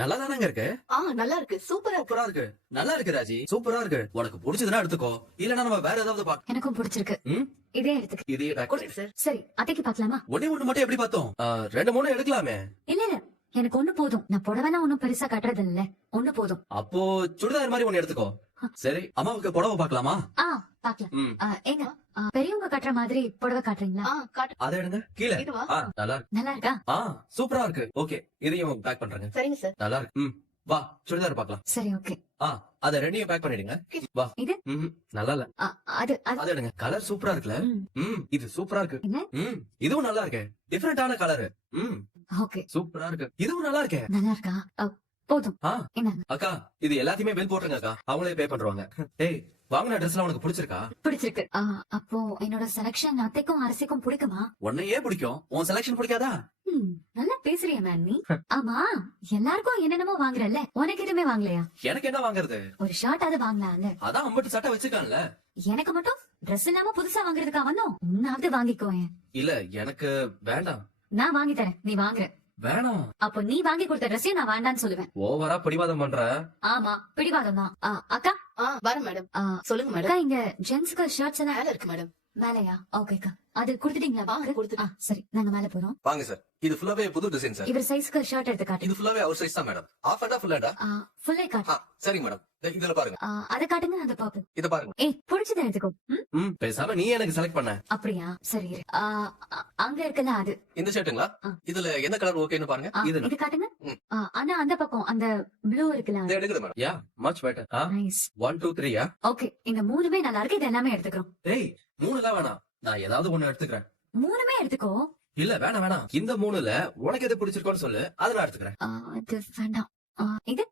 நல்லா தானங்க இருக்கு. நல்லா இருக்கு. சூப்பரா இருக்கு. சூப்பரா இருக்கு. நல்லா இருக்கு ராஜி, சூப்பரா இருக்கு. உனக்கு பிடிச்சதுன்னா எடுத்துக்கோ, இல்லன்னா நம்ம வேற ஏதாவது பாக்கலாம். எனக்கும் பிடிச்சிருக்கு. ம், இதே எடுத்துக்க. இதே பேக் கொடுங்க சார். சரி, அத்தைக்கு பாக்கலாமா? ஒண்ணே ஒண்ணு மட்டும் எப்படி பார்த்தோம்? ரெண்டு மூணு எடுக்கலாமே. இல்ல இல்ல, எனக்கு ஒண்ணு போதும். நான் புடவைனா ஒண்ணும் பெருசா கட்டுறது இல்ல, ஒண்ணு போதும். அப்போ சுடிதார் மாதிரி ஒண்ணு எடுத்துக்கோ. சரி, அம்மாவுக்கு புடவை பாக்கலாமா? பாக்கலாம். ம், ஏங்க, பெரியவங்க கட்டுற மாதிரி புடவை காட்டுறீங்களா? காட்டு. அதை எடுங்க கீழே. இதுவா? நல்லா இருக்கு. நல்லா இருக்கா? சூப்பரா இருக்கு. ஓகே, இதையும் பேக் பண்றேங்க. சரிங்க சார். நல்லா இருக்கு. ம், வா சுடிதார் பாக்கலாம். சரி, ஓகே. அத ரெண்டையும் பேக் பண்ணிடுங்க. வா. இது? நல்லா இல்ல. அது அது எடுங்க. கலர் சூப்பரா இருக்குல்ல? ம், இது சூப்பரா இருக்கு. என்ன? இதுவும் நல்லா இருக்கு. டிஃபரெண்டான கலர். ஓகே. சூப்பரா இருக்கு. இதுவும் நல்லா இருக்கு. நல்லா இருக்கா? போதும். என்ன? அக்கா, இது எல்லாத்தையுமே பில் போட்டுருங்க அக்கா, அவங்களே பே பண்றாங்க. டேய், வாங்கின ட்ரெஸ்லாம் உனக்கு பிடிச்சிருக்கா? பிடிச்சிருக்கு. அப்போ என்னோட செலக்ஷன் அத்தைக்கும் அரசிக்கும் பிடிக்குமா? உன்னையே பிடிக்கும், உன் செலக்ஷன் பிடிக்காதா? நல்லா பேசுறிய மேம் நீ. ஆமா, எல்லாருக்கும் என்னென்னமோ வாங்குறல்ல, உனக்கு எதுவுமே வாங்கலையா? எனக்கு என்ன வாங்குறது? ஒரு ஷர்ட் அது வாங்கலாம்ல. அதான் அம்பட்டு சட்டை வச்சிருக்கான்ல. எனக்கு மட்டும் Dress இல்லாம புதுசா வாங்குறதுக்கா வந்தோம்? உன்னாவது வாங்கிக்கோயேன். இல்ல, எனக்கு வேண்டாம். நான் வாங்கி தரேன், நீ வாங்குற. வேணாம். அப்போ நீ வாங்கி கொடுத்த ட்ரெஸ்ஸையும் நான் வேண்டான்னு சொல்லுவேன். ஓவரா பிடிவாதம் பண்ற. ஆமா, பிடிவாதம் தான். அக்கா, வரேன் மேடம். சொல்லுங்க மேடம். அக்கா, இங்க ஜென்ஸ்க்கு ஷர்ட்ஸ் எல்லாம் மேல இருக்கு மேடம். மேலையா? ஓகேக்கா. அது கொடுத்துட்டீங்களா? கொடுத்துட்டேன். சரி, நாங்க மேல போறோம். வாங்க சார், இது ஃபுல்லாவே புது டிசைன் சார். இவர் சைஸ்க்கு ஷர்ட் எடுத்து காட்டு. இது ஃபுல்லாவே அவர் சைஸ் தான் மேடம். ஆஃப் அண்டா ஃபுல் அண்டா? ஃபுல்லே காட்டு. சரிங்க மேடம். இதுல பாருங்க. அத காட்டுங்க, அந்த பாப்பு. இத பாருங்க. ஏய், பிடிச்சத எடுத்துக்கோ. பேசாம நீ எனக்கு செலக்ட் பண்ண. அப்படியா? சரி இரு. அங்க இருக்குல்ல அது. இந்த ஷர்ட்டுங்களா? இதுல என்ன கலர் ஓகேன்னு பாருங்க. இது காட்டுங்க. ஆனா அந்த பக்கம் அந்த ப்ளூ இருக்குல்ல. இது எடுக்குது மேடம். யா, மச் பெட்டர். நைஸ். 1 2 3 யா? ஓகே, இந்த மூணுமே நல்லா இருக்கு. இது எல்லாமே எடுத்துக்கிறோம். டேய், மூணுலாம் வேணாம், நான் ஏதாவது ஒண்ணு எடுத்துக்கிறேன். மூணுமே எடுத்துக்கோ. இல்ல, வேணாம். இந்த மூணுல உனக்கு எது பிடிச்சிருக்கோன்னு சொல்லு, அதை நான் எடுத்துக்கிறேன். இது வேண்டாம். இது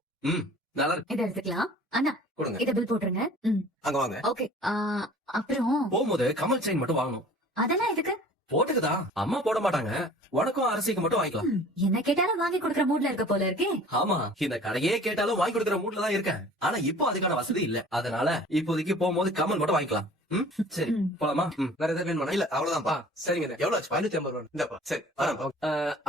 நல்லா இருக்கு. இத எடுத்துக்கலாம். அண்ணா, கொடுங்க. இத பில் போட்டுருங்க. அங்க வாங்க. ஓகே. அப்புறம் போகும்போது கமல் செயின் மட்டும் வாங்கணும். அதெல்லாம் எதுக்கு? போட்டுக்குதா, அம்மா போட மாட்டாங்க. உனக்கும் அரசிக்கு மட்டும் வாங்கிக்கலாம். என்ன கேட்டாலும் வாங்கி கொடுக்கற மூட்ல இருக்க போல இருக்கே. ஆமா, இந்த கடையே கேட்டாலும் வாங்கி கொடுக்கற மூட்ல தான் இருக்கேன். ஆனா இப்போ அதுக்கான வசதி இல்ல. அதனால இப்போதைக்கு போகும்போது கமல் மட்டும் வாங்கிக்கலாம். சரி, போலாமா? வேற ஏதாவது வேணுமா? இல்ல, அவ்வளவுதான்ப்பா. சரிங்க. எவ்வளவு ஆச்சு? 550 ரூபாய். இந்தப்பா. சரி,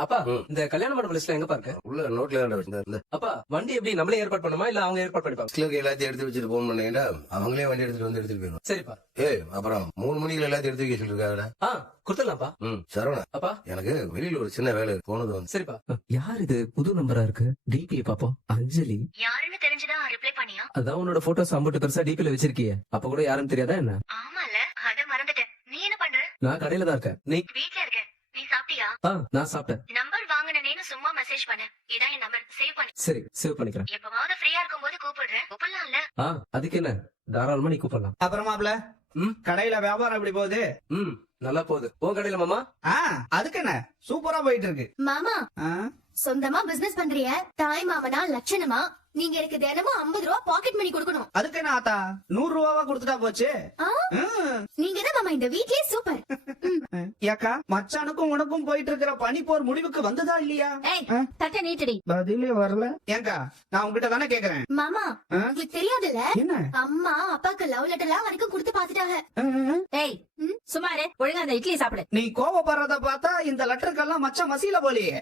அப்பா, இந்த கல்யாண மண்டப லிஸ்ட்ல எங்க பாருங்க? உள்ள நோட்ல அப்பா, வண்டி எப்படி நம்மளே ஏற்பாடு பண்ணுமா, இல்ல அவங்க ஏற்பாடு பண்ணிப்பாங்க? எல்லாத்தையும் எடுத்து வச்சுட்டு போன் பண்ணீங்கன்னா அவங்களே வண்டி எடுத்துட்டு வந்து எடுத்துட்டு போயிடும். சரிப்பா. அப்புறம் 3 மணிக்கு எல்லாத்தையும் எடுத்து வைக்க சொல்லிருக்காங்க. கொடுத்துடலாம்ப்பா. சரவணா, அப்பா, எனக்கு வெளியில ஒரு சின்ன வேலை போனது வந்து. சரிப்பா. யார் இது? புது நம்பரா இருக்கு. டிபி பாப்போம். அஞ்சலி யாருன்னு தெரிஞ்சதா ரிப்ளை பண்ணியா? அதான் உன்னோட போட்டோஸ் அம்பட்டு பெருசா டிபில வச்சிருக்கியே, அப்ப கூட யாருன்னு தெரியாதா என்ன? ஆமால, அத மறந்துட்டேன். நீ என்ன பண்ற? நான் கடையில தான் இருக்கேன். நீ? வீட்ல இருக்க. நீ சாப்பிட்டியா? நான் சாப்பிட்டேன். நம்பர் வாங்குனேன்னு சும்மா மெசேஜ் பண்ணு. இதான் என் நம்பர், சேவ் பண்ணு. சரி, சேவ் பண்ணிக்கிறேன். எப்பவாவது ஃப்ரீயா இருக்கும்போது கூப்பிடுறேன். கூப்பிடலாம்ல? அதுக்கு என்ன, தாராளமா நீ கூப்பிடலாம். அப்புறமாப்ல கடையில வியாபாரம் எப்படி போகுது? நல்லா போகுது. உன் கடையில மாமா? அதுக்கு என்ன, சூப்பரா போயிட்டு இருக்கு மாமா. சொந்தமா பிசினஸ் பண்றிய தாய் மாமனா லட்சணமா நீங்க எனக்கு தினமும் 50 ரூபா பாக்கெட் மணி கொடுக்கணும். அதுக்கு என்ன ஆத்தா, 100 ரூபாவா கொடுத்துட்டா போச்சு. நீங்க தான் மாமா இந்த வீட்லயே சூப்பர். ஏக்கா, மச்சானுக்கும் உனக்கும் போயிட்டு இருக்கிற பனி போர் முடிவுக்கு வந்ததா இல்லையா? தட்ட நீட்டடி. பதிலே வரல. ஏங்கா, நான் உங்ககிட்ட தானே கேக்குறேன். மாமா, உங்களுக்கு தெரியாதுல்ல, என்ன அம்மா அப்பாக்கு லவ் லெட்டர்லாம் வரைக்கும் கொடுத்து பாத்துட்டாங்க. ஏய், சுமாரே ஒழுங்கா அந்த இட்லி சாப்பிடு. நீ கோவப்படுறத பார்த்தா இந்த லெட்டருக்கெல்லாம் மச்சான் மசியில போலியே.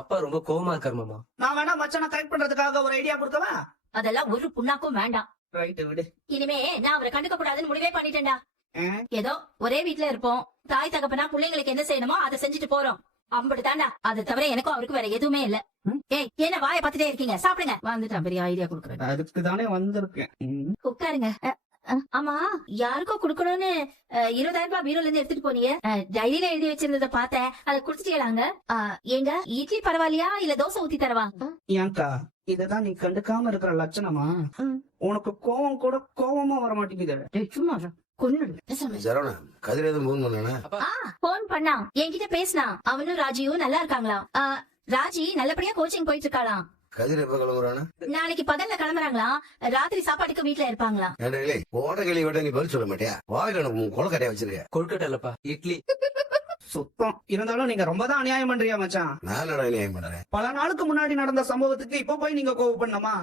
அப்பா ரொம்ப கோவமா இருக்காரு மாமா. நான் வேணா மச்சான கரெக்ட் பண்றதுக்காக ஒரு ஐடியா கொடுக்கவா? அதெல்லாம் ஒரு புண்ணாக்கும் வேண்டாம். ரைட், விடு. இனிமே நான் அவரை கண்டுக்க கூடாதுன்னு முடிவே பண்ணிட்டேன்டா. ஏதோ ஒரே வீட்ல இருப்போம், தாய் தகப்பனா பிள்ளைங்களுக்கு என்ன செய்யணுமோ அதை செஞ்சுட்டு போறோம். அம்படுதாண்டா. அதை தவிர எனக்கும் அவருக்கு வேற எதுவுமே இல்ல. ஏய், என்ன வாயை பார்த்துட்டே இருக்கீங்க? சாப்பிடுங்க. வந்துட்டான், பெரிய ஐடியா கொடுக்குறேன். அதுக்கு தானே வந்திருக்கேன். உட்காருங்க. ஆமா, யாருக்கோ குடுக்கணும்னு 20,000 ரூபாய் பீரோல இருந்து எடுத்துட்டு போனீங்க. டைரியில எழுதி வச்சிருந்தத பார்த்தேன், அதை குடுத்துட்டீங்களாங்க? ஏங்க, இட்லி பரவாயில்லையா இல்ல தோசை ஊத்தி தரவா? ஏங்கா, இததான் நீ கண்டுக்காம இருக்கிற லட்சணமா? உனக்கு கோவம் கூட கோவமா வர மாட்டேங்குது. சும்மா கொன்னு. சரவணா, கதிர எதுவும் போன் பண்ணா? போன் பண்ணா, என்கிட்ட பேசினா. அவனும் ராஜியும் நல்லா இருக்காங்களாம். ராஜி நல்லபடியா கோச்சிங் போயிட்டு இருக்காளாம். கதிர எப்ப கிளம்புறானா? நாளைக்கு பகல்ல கிளம்புறாங்களாம். ராத்திரி சாப்பாட்டுக்கு வீட்டுல இருப்பாங்களாம். ஓட கேள்வி விட்ட நீ பதில் சொல்ல மாட்டியா? வாயில கொலக்கட்டையா வச்சிருக்க. கொழுக்கட்டை இல்லப்பா, இட்லி. சுத்தம். இருந்தாலும் நீங்க ரொம்ப தான் அநியாயம் பண்றியா மச்சான்? நான் அநியாயம் பண்றேன். பல நாளுக்கு முன்னாடி நடந்த சம்பவத்துக்கு இப்ப போய் நீங்க கோவம் பண்ணமா?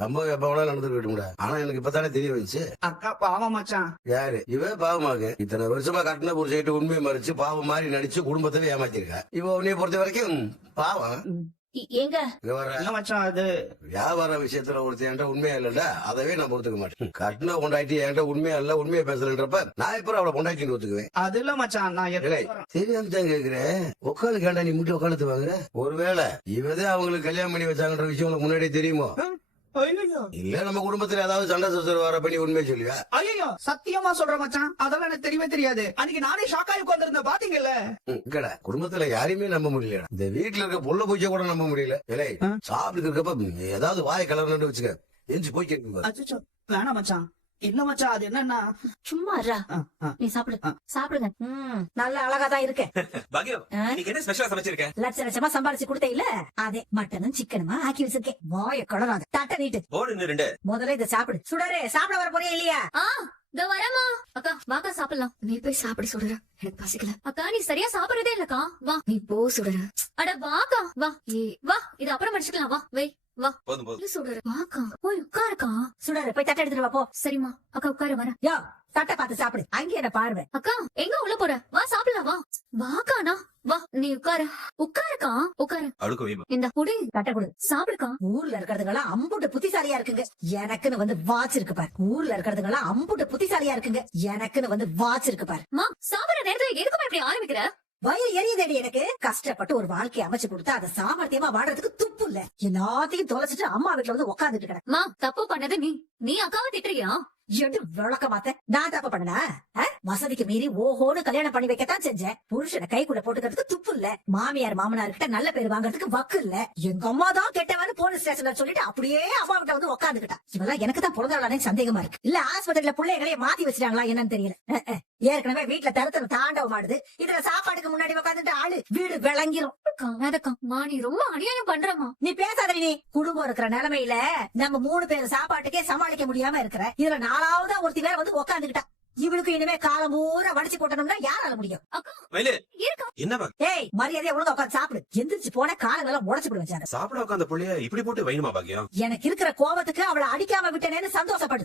சம்பவம் எப்ப வேணா நடந்துட்டு. ஆனா எனக்கு இப்பதானே தெரிய வந்துச்சு. அக்கா பாவம் மச்சான். யாரு இவ? பாவமாக்கு இத்தனை வருஷமா கட்டின புருஷன் உண்மையை மறைச்சு பாவம் மாதிரி நடிச்சு குடும்பத்தவே ஏமாத்திருக்கா. இவ உன்னைய பொறுத்த வரைக்கும் பாவம். எங்க இங்க வர என்ன மச்சான் அது வியாபார விஷயத்துல ஒருத்தர் என்கிட்ட உண்மையா இல்லடா, அதவே நான் பொறுத்துக்க மாட்டேன். கட்டின கொண்டாட்டி என்கிட்ட உண்மையா இல்ல, உண்மையா பேசலன்றப்ப நான் இப்ப அவளை கொண்டாட்டின்னு ஒத்துக்குவேன். அது இல்ல மச்சான், நான் இல்லை, தெரியாம தான் கேக்குறேன். உட்காந்து கேட்டா நீ முட்டி உட்காந்து வாங்குற. ஒருவேளை இவதே அவங்களுக்கு கல்யாணம் பண்ணி வச்சாங்கன்ற விஷயம் உனக்கு முன்னாடியே தெரியுமோ? இல்ல நம்ம குடும்பத்துல ஏதாவது சண்டை சச்சரவு வர பண்ணி உண்மையை சொல்லுவா? ஐயோ சத்தியமா சொல்ற மச்சான், அதெல்லாம் எனக்கு தெரியவே தெரியாது. அன்னைக்கு நானே ஷாக்காய் உட்கார்ந்திருந்தேன், பாத்தீங்கல்ல? இங்கடா குடும்பத்துல யாரையுமே நம்ப முடியல. இந்த வீட்டுல இருக்க புள்ள பூச்சை கூட நம்ப முடியல. இல்லை, சாப்பிட்டு இருக்கப்ப ஏதாவது வாயை கலர்னு வச்சுக்க, எஞ்சி போய் கேட்கும். அச்சோ வேணாம் மச்சான். இல்ல மச்சான், அது என்னன்னா சும்மா இருடா. நீ சாப்பிடு, சாப்பிடுங்க. நல்ல அழகாதான் இருக்க. பாக்கியம், இன்னைக்கு என்ன ஸ்பெஷலா சமைச்சிருக்க? லட்ச லட்சமா சம்பாரிச்சு கொடுத்த இல்ல, அதே மட்டனும் சிக்கனுமா ஆக்கி வச்சிருக்கேன். வாய கொடராது, தட்ட நீட்டு. போடு இன்னும் 2. முதல்ல இதை சாப்பிடு. சுடரே, சாப்பிட வர போறியா இல்லையா? இதோ வரமா. அக்கா வாக்கா சாப்பிடலாம். நீ போய் சாப்பிட சுடற, எனக்கு பசிக்கல. அக்கா நீ சரியா சாப்பிடுறதே இல்லக்கா. வா நீ போ சுடற. அட வாக்கா வா. வா இது அப்புறம் படிச்சுக்கலாம். வா வை வா. போதும் போதும். சுடற வாக்கா போய் உட்காருக்கா. சுடரே, போய் தட்ட எடுத்துட்டு வா போ. சரிம்மா அக்கா உட்காரு வர. யோ, தட்டை பார்த்து சாப்பிடு. அங்கே என்ன பார்வை? அக்கா எங்க உள்ள போற? வா சாப்பிடலாம் வா. வாக்கானா வா நீ உட்காரு. உட்காருக்கா உட்காரு. அடுக்கு வைமா. இந்த புடி தட்டை கொடு. சாப்பிடுக்கா. ஊர்ல இருக்கிறதுங்கெல்லாம் அம்புட்டு புத்திசாலியா இருக்குங்க. எனக்குன்னு வந்து வாட்ச் இருக்கு பாரு. ஊர்ல இருக்கிறதுங்கெல்லாம் அம்புட்டு புத்திசாலியா இருக்குங்க. எனக்குன்னு வந்து வாட்ச் இருக்கு பாரு. மா சாப்பிடுற நேரத்துல எதுக்குமா இப்படி ஆரம்பிக்கிற? வயிறு எரியுதேடி எனக்கு. கஷ்டப்பட்டு ஒரு வாழ்க்கையை அமைச்சு கொடுத்தா அதை சாமர்த்தியமா வாடுறதுக்கு துப்பு இல்ல. எல்லாத்தையும் தொலைச்சிட்டு அம்மா வீட்டுல வந்து உட்காந்துட்டு கிடக்கு. மா தப்பு பண்ணது நீ அக்காவை திட்டுறியா? எடு விளக்க மாத்த. நான் தப்பு பண்ணனா? வசதிக்கு மீறி ஓஹோன்னு கல்யாணம் பண்ணி வைக்கத்தான் செஞ்சேன். புருஷனை கைக்குள்ள போட்டுக்கிறதுக்கு துப்பு இல்ல. மாமியார் மாமனார் கிட்ட நல்ல பேர் வாங்குறதுக்கு வக்கு இல்ல. எங்க அம்மா தான் கெட்டவன்னு போலீஸ் ஸ்டேஷன்ல சொல்லிட்டு அப்படியே அம்மா கிட்ட வந்து உட்காந்துக்கிட்டா. இவெல்லாம் எனக்கு தான் பிறந்தாளானே சந்தேகமா இருக்கு. இல்ல ஆஸ்பத்திரியில பிள்ளைகளே மாத்தி வச்சிட்டாங்களா என்னன்னு தெரியல. ஏற்கனவே வீட்டுல தரத்துல தாண்டவம் ஆடுது. இதுல சாப்பாடுக்கு முன்னாடி உட்காந்துட்டு ஆளு வீடு விளங்கிரும். மா நீ ரொம்ப அநியாயம் பண்றமா. நீ பேசாதடி. நீ குடும்பம் இருக்கிற நிலைமையில நம்ம 3 பேர் சாப்பாட்டுக்கே சமாளிக்க முடியாம இருக்கிற. இதுல 4ஆவதா ஒருத்தி வேற வந்து உட்காந்துக்கிட்டா. இவளுக்கு இனிமே காலம் பூரா வடிச்சு போட்டணும்னா யாரால முடியும்? மயிலு, என்ன பா? ஏய், மரியாதையா ஒழுங்கா உட்காந்து சாப்பிடு. எந்திரிச்சு போன காலங்களெல்லாம் உடச்சு போடுவேன். சாப்பிட உட்காந்த புள்ளைய இப்படி போட்டு வைணுமா பாக்கியம்? எனக்கு இருக்கிற கோபத்துக்கு அவளை அடிக்காம விட்டேனேன்னு சந்தோஷப்படு.